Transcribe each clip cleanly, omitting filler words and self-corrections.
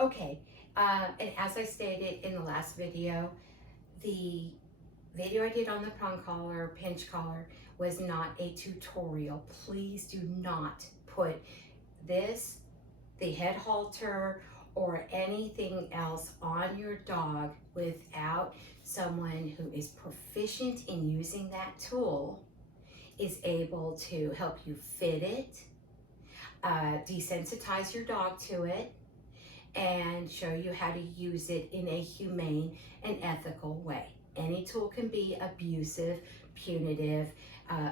Okay, and as I stated in the last video, the video I did on the prong collar, pinch collar, was not a tutorial. Please do not put this, the head halter, or anything else on your dog without someone who is proficient in using that tool, is able to help you fit it, desensitize your dog to it, and show you how to use it in a humane and ethical way. Any tool can be abusive, punitive,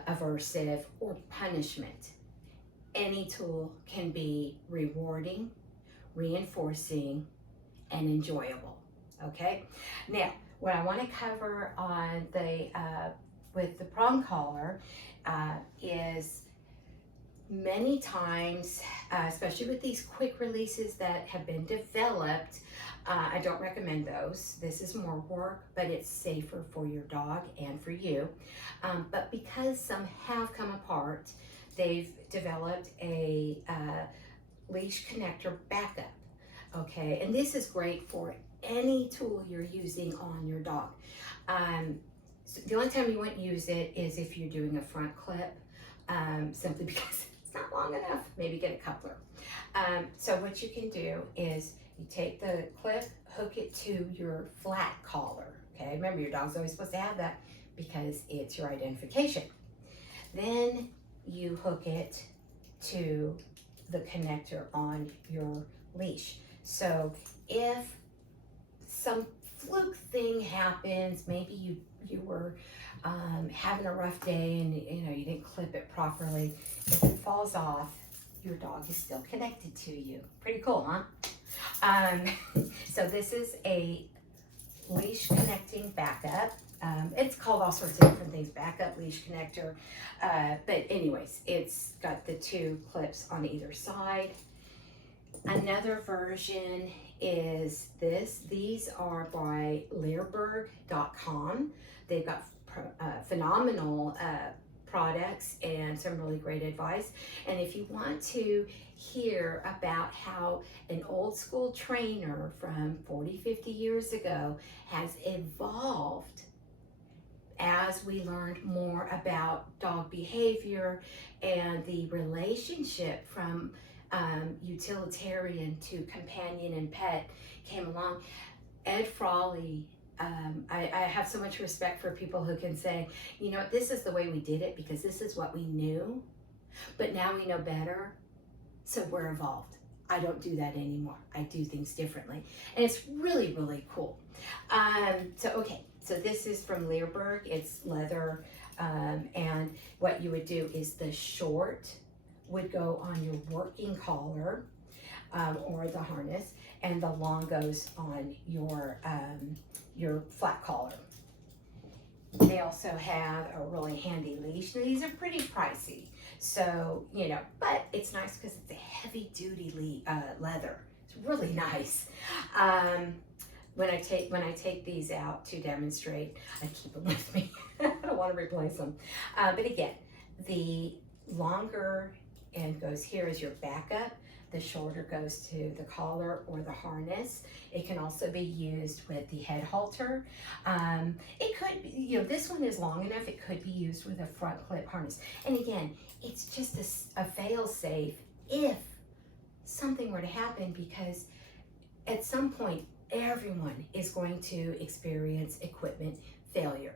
aversive, or punishment. Any tool can be rewarding, reinforcing, and enjoyable. Okay? Now, what I want to cover on the with the prong collar is many times, especially with these quick releases that have been developed, I don't recommend those. This is more work, but it's safer for your dog and for you. But because some have come apart, they've developed a leash connector backup. Okay, and this is great for any tool you're using on your dog. So the only time you wouldn't use it is if you're doing a front clip, simply because it's not long enough. Maybe get a coupler. So what you can do is you take the clip, hook it to your flat collar. Okay, remember your dog's always supposed to have that because it's your identification. Then you hook it to the connector on your leash. So if some fluke thing happens, maybe you were having a rough day and you didn't clip it properly, if it falls off, your dog is still connected to you. Pretty cool, huh? So this is a leash connecting backup. It's called all sorts of different things, backup, leash connector. But anyways, it's got the two clips on either side. Another version is this. These are by Leerburg.com. They've got phenomenal products and some really great advice. And if you want to hear about how an old school trainer from 40, 50 years ago has evolved as we learned more about dog behavior and the relationship from utilitarian to companion and pet came along, Ed Frawley, I have so much respect for people who can say, this is the way we did it because this is what we knew, but now we know better, so we're evolved. I don't do that anymore. I do things differently. And it's really, really cool. So this is from Leerburg. It's leather, and what you would do is the short would go on your working collar or the harness, and the long goes on your flat collar. They also have a really handy leash. Now, these are pretty pricey, so but it's nice because it's a heavy duty leather. It's really nice. When I take these out to demonstrate, I keep them with me. I don't want to replace them. But again, the longer end goes here as your backup. The shorter goes to the collar or the harness. It can also be used with the head halter. It could be, this one is long enough, it could be used with a front clip harness. And again, it's just a fail-safe if something were to happen, because at some point, everyone is going to experience equipment failure.